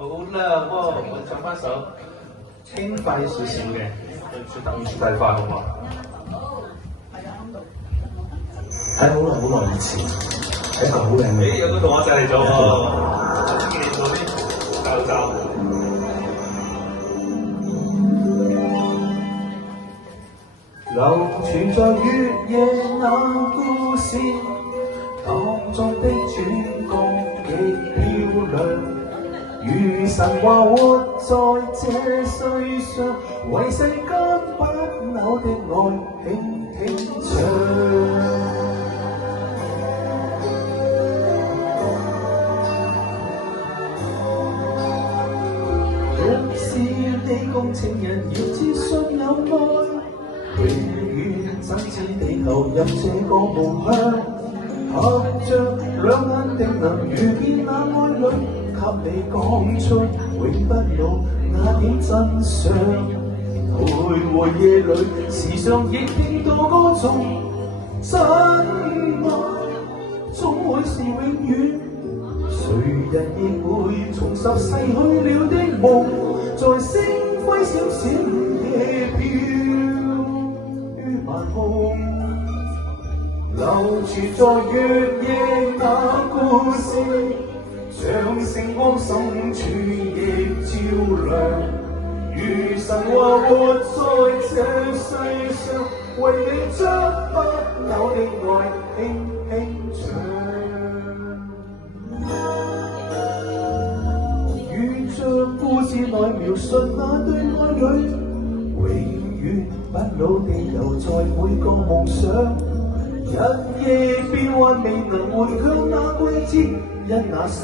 好啦，我唱翻首輕快少少嘅，對住等住大快好嘛？喺好耐以前，係一個好靚嘅。有個同學仔嚟咗喎，中意做啲教習。流傳在月夜那故事，當中的主角極漂亮，如神話活在這世上，為世間不朽的愛輕輕唱。你共情人要知信有愛，永遠真似地球入這個夢鄉，合着兩眼定能遇見那愛侶，給你講出永不老那點真相。徘徊夜裏，時常亦聽到歌頌，真愛總會是永遠。誰人亦會重拾逝去了的夢，在星輝閃閃夜飄於晚空，流傳在月夜那故事，像星光深處亦照亮，如神話活在這世上，為你將不朽的愛輕輕唱。將故事內描述那對愛侶，永遠不老地留在每個夢想。日夜變幻未能換卻那季節，因那心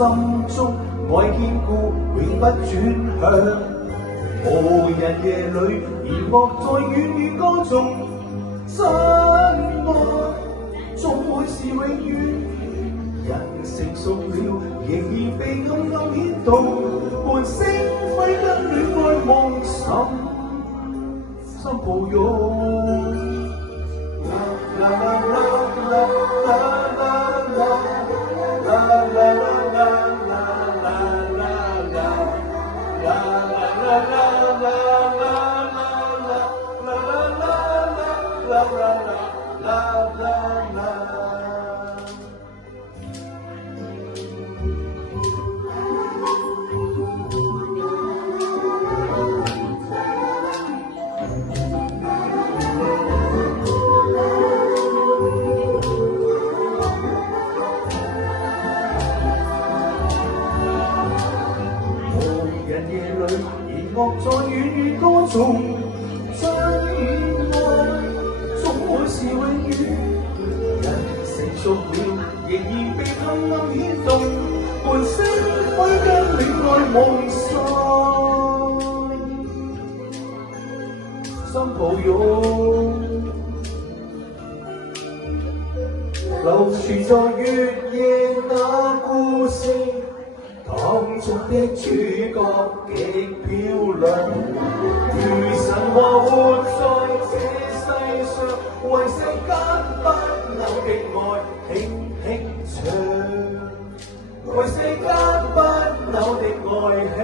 中愛堅固永不轉向。無人夜裏，而樂在遠遠歌頌，真愛總會是永遠。人成熟了，仍然被暗暗牽動，伴星輝跟戀愛夢深抱擁。啦啦啦啦啦啦啦啦啦啦啦樂在遠遠歌頌，真愛總會是永遠。人成熟了，仍然被暗暗牽動，伴星輝跟戀愛夢深抱擁。流傳在月夜那故事，當中的主角極漂亮，如神話活在這世上，為世間不朽的愛輕輕唱，為世間不朽的愛輕